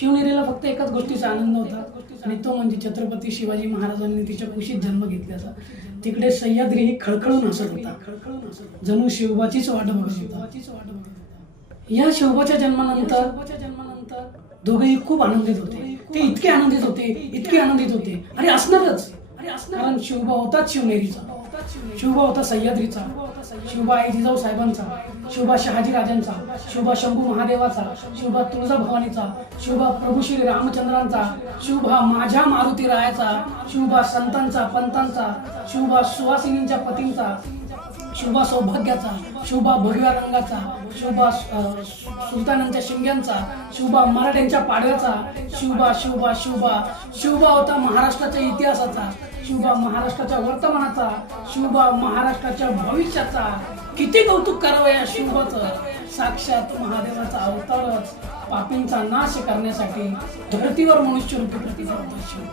शिवनेरीला फक्त एकाच गोष्टीचा आनंद होता आणि तो म्हणजे छत्रपती शिवाजी महाराजांनी तिच्या कुशीत जन्म घेतल्याचा. तिकडे सह्याद्री ही खळखळून हसत होता. खळखळून हसत जणू शिवबाचीच वाट बघत होता. या शिवबाच्या जन्मानंतर जन्मानंतर दोघेही खूप आनंदित होते. ते इतके आनंदित होते इतके आनंदित होते. आणि असणारच. कारण शिवबा होताच शिवनेरीचा. शिवबा होता सह्याद्रीचा. शिवबा आई जिजाऊ साहेबांचा. शिवबा शहाजी राजांचा. शिवबा शंभू महादेवाचा. शिवबा तुळजाभवानीचा. शिवबा प्रभू श्री रामचंद्रांचा. शिवबा माझ्या मारुती रायाचा. शिवबा संतांचा पंतांचा. शिवबा सुवासिनींच्या पतींचा. शुभा सौभाग्याचा. शुभा भगव्या रंगाचा. शुभा सुलतानांच्या शिंग्यांचा. शुभा मराठ्यांच्या पाडव्याचा. शुभा शुभा शुभा शुभ होता महाराष्ट्राच्या इतिहासाचा. शिवबा महाराष्ट्राच्या वर्तमानाचा शिवबा महाराष्ट्राच्या भविष्याचा. किती कौतुक करावं या शिवबाचं साक्षात महादेवाचा अवतारच पापींचा नाश करण्यासाठी धरतीवर मनुष्य रूपी प्रतिभा शिव